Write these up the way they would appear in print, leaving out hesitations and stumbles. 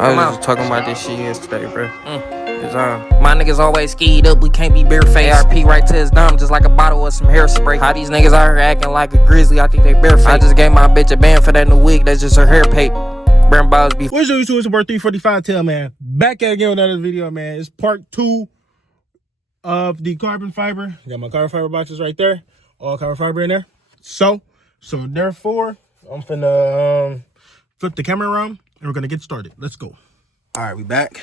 I was just talking about this shit yesterday, bro. It's My niggas always skied up, we can't be barefaced. ARP right to his dumb, just like a bottle of some hairspray. How these niggas out here acting like a grizzly, I think they barefaced. I just gave my bitch a band for that new wig, that's just her hair paint. Brand Balls be. What's your YouTube? It's your birthday 345 Tail, man. Back at again with another video, man. It's part 2 of the carbon fiber. Got my carbon fiber boxes right there. All carbon fiber in there. So therefore, I'm finna flip the camera around and we're gonna get started. Let's go. All right, we back.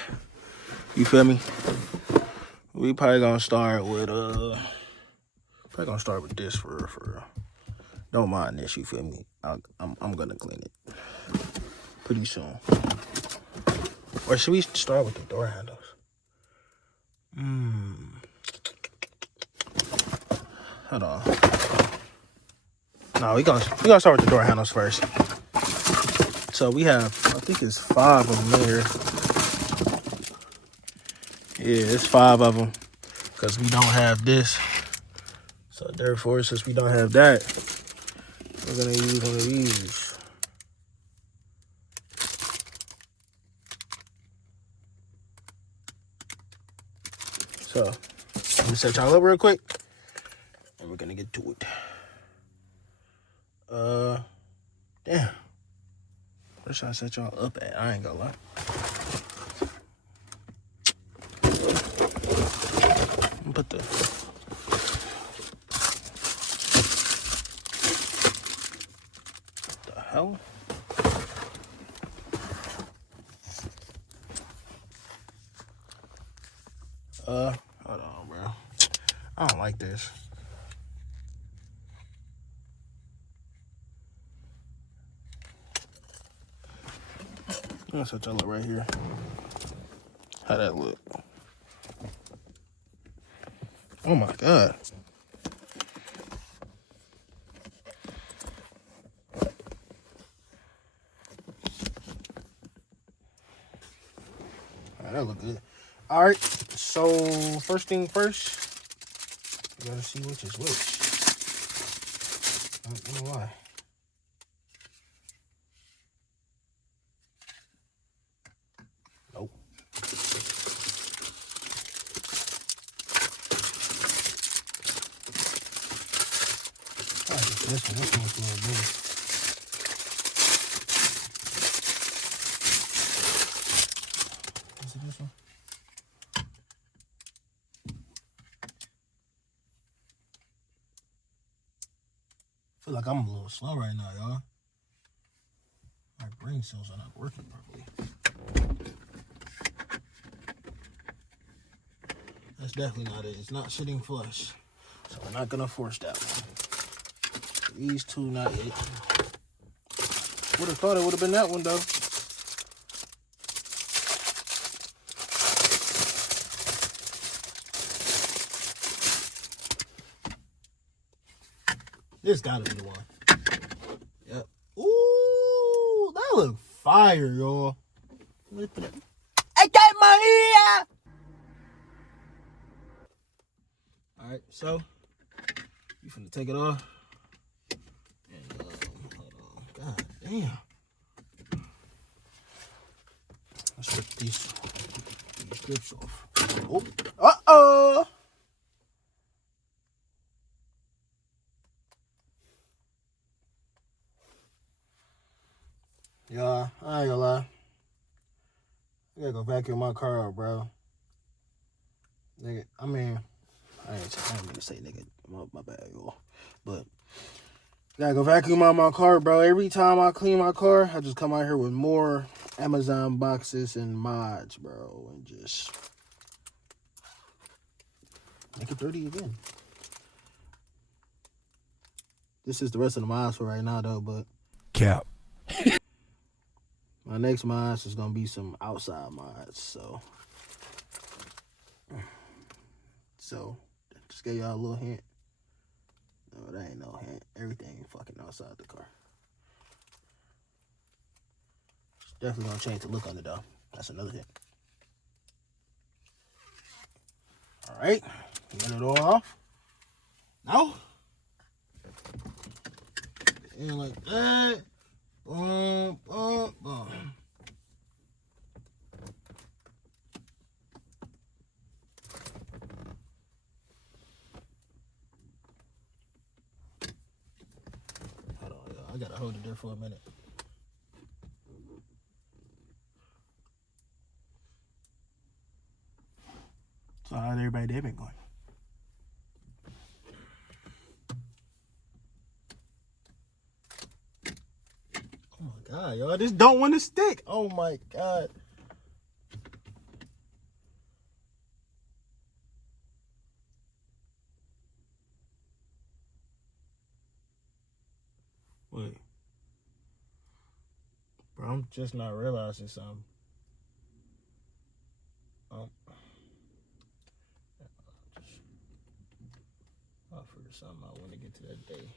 You feel me? We probably gonna start with this for real. Don't mind this, you feel me? I'm gonna clean it pretty soon. Or should we start with the door handles? Hold on. No, we gonna start with the door handles first. So we have, I think it's 5 of them here. Yeah, it's 5 of them because we don't have this. So therefore, since we don't have that, we're gonna use one of these. So let me set y'all up real quick, and we're gonna get to it. Damn. Where should I set y'all up at? I ain't gonna lie. Put the hell? Hold on, bro. I don't like this. I'm gonna set y'all up right here. How that look? Oh my God. Alright, that look good. Alright, so first thing first, you gotta see which is which. I don't know why. Nope. This one's a little bigger. Is it this one? I feel like I'm a little slow right now, y'all. My brain cells are not working properly. That's definitely not it. It's not sitting flush. So we're not gonna force that one. These two, not it. Would have thought it would have been that one though. This gotta be the one. Yep. Ooh, that look fire, y'all. I got my ear. All right, so you finna take it off. And hold on. God damn. Let's rip these grips off. Oh. Uh-oh. Yeah, I ain't gonna lie. I gotta go vacuum my car out, bro. Nigga, I mean, I ain't mean to say nigga. My bad, y'all. But gotta go vacuum out my car, bro. Every time I clean my car, I just come out here with more Amazon boxes and mods, bro. And just make it dirty again. This is the rest of the mods for right now, though, but cap. my next mods is gonna be some outside mods, so just gave y'all a little hint. No, that ain't no hint. Everything fucking outside the car. It's definitely gonna change the look on it though. That's another hint. All right, get it all off. Now, and like that. Boom, boom, boom. I gotta hold it there for a minute. So how's everybody day been going? Oh my God, y'all, this don't want to stick. Oh my God. Wait. Bro, I'm just not realizing something. I'll figure something out when I get to that day.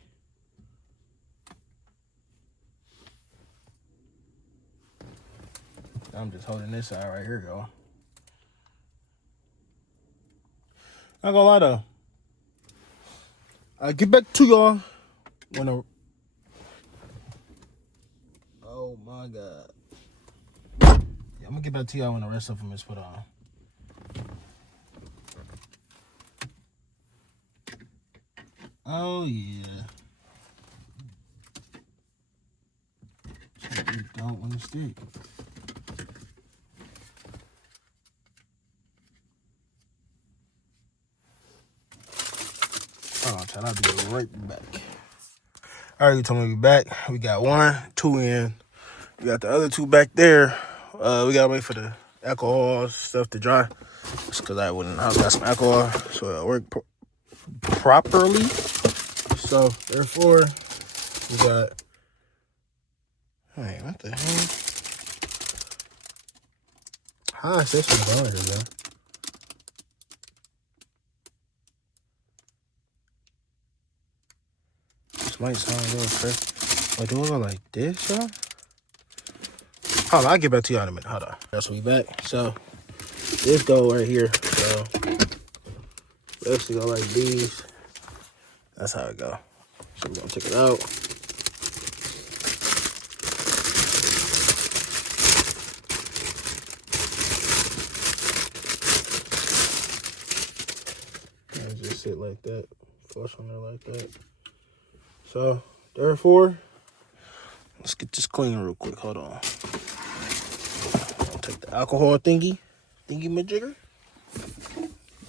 I'm just holding this side right here, y'all. Not gonna lie though. I'll get back to y'all when I... Oh my God. Yeah, I'm gonna get back to y'all when the rest of them is put on. Oh yeah. You don't want to stick. Hold on, child. I'll be right back. All right, you told me to be back. We got 1, 2 in. We got the other 2 back there. We gotta wait for the alcohol stuff to dry. Just because I got some alcohol, so it'll work properly. So therefore, we got. Hey, what the hell? How is this one going here, man? This might sound a little crazy. Wait, do we go like this, y'all? Hold on, I'll get back to y'all in a minute. Hold on. That's we back. So this go right here. So we actually go like these. That's how it go. So we're gonna take it out. And just sit like that. Flush on there like that. So therefore, let's get this clean real quick. Hold on. I'll take the alcohol thingy majigger.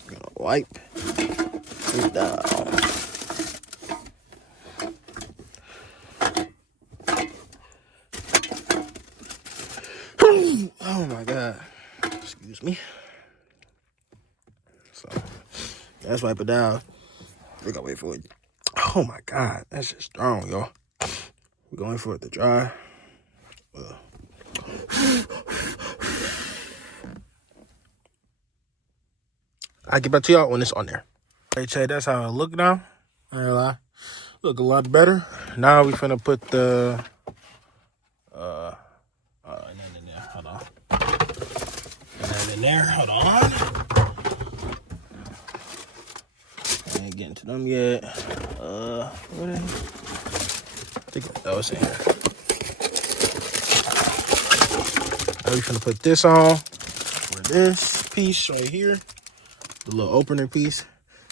Gonna wipe it down. Oh my God. Excuse me. So let's wipe it down. We're gonna wait for it. Oh my God, that's just strong, y'all. We're going for it to dry. I'll get back to y'all when it's on there. Hey, Che, that's how it look now. I ain't gonna lie. Look a lot better. Now we finna put the nothing in there. Hold on. Nothing in there. Hold on. I ain't getting to them yet. What is it? I think that was in here. Now we finna put this on for this piece right here. The little opener piece.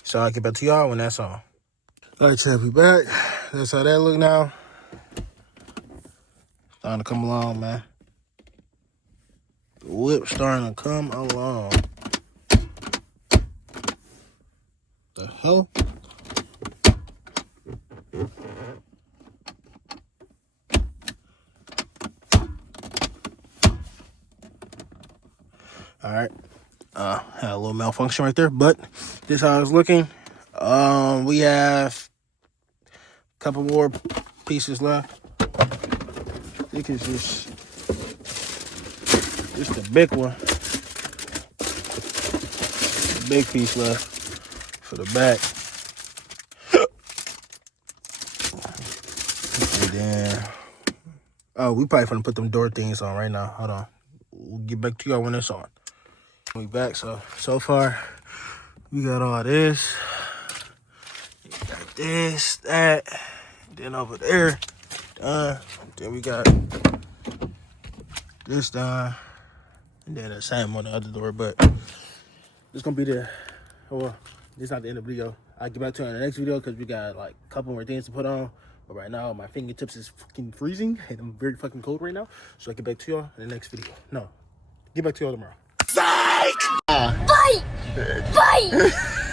So I'll get back to y'all when that's on. All right, Chad, we back. That's how that look now. Starting to come along, man. The whip starting to come along. The hell? All right. Had a little malfunction right there, but this is how it's looking. We have a couple more pieces left. I think it's just the big one. The big piece left for the back. And then, we probably finna put them door things on right now. Hold on. We'll get back to y'all when it's on. We back, so far we got all this. We got this, that, then over there done. Then we got this done, and then the same on the other door. But this gonna be the this is not the end of the video. I'll get back to you in the next video because we got like a couple more things to put on. But right now, my fingertips is fucking freezing, and I'm very fucking cold right now. So I get back to y'all in the next video. No, get back to y'all tomorrow. Psych! Bye! Bye!